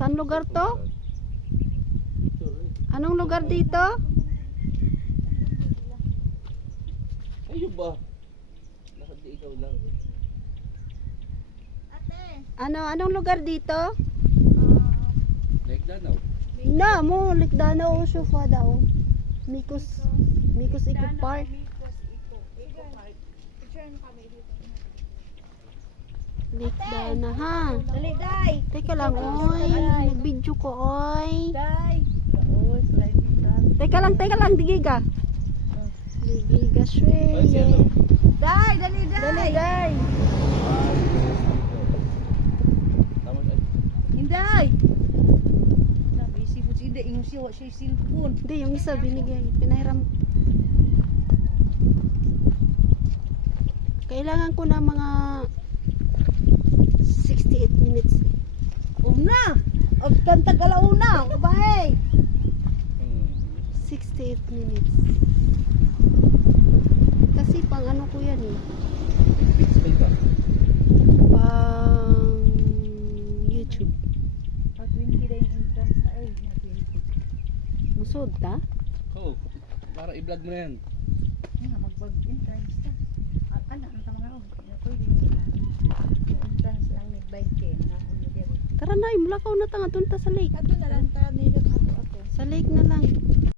Saan lugar to? Anong lugar dito? Ayun ba? Nakadi ikaw lang. Anong lugar dito? Like Danaw. Na mo, Likdanaw Usufa daw. Mikos Eco Park. Likdana ha. Dali, day. Teka lang, oy. Nag-video ko, oy. Day. Oo, slide dito. Teka lang, digiga. Digiga, Ay, si ano? shwe. Day, dali, day. Dali, day. Tama sa Inday. Na, busy po si Inday. Yung siya, siya cellphone. Hindi, yung isa binigay. Pinahiram. Kailangan ko na mga 68 minutes. Una. Og kanta kalauna. Bye. 68 minutes. Kasi pang ano ko yan eh. School ka? Pang YouTube. Pag 20 day entrance na ay. Na 20. Musod ta? Oo. Para i-vlog mo na yan. Nga, magbag entrance na. Ano, ang tama nga. Pwede yung entrance lang nag-bike na. Tara na, mulakaw na tanga. Doon ta sa lake. Ato na lang ta nilot ako. Sa lake na lang.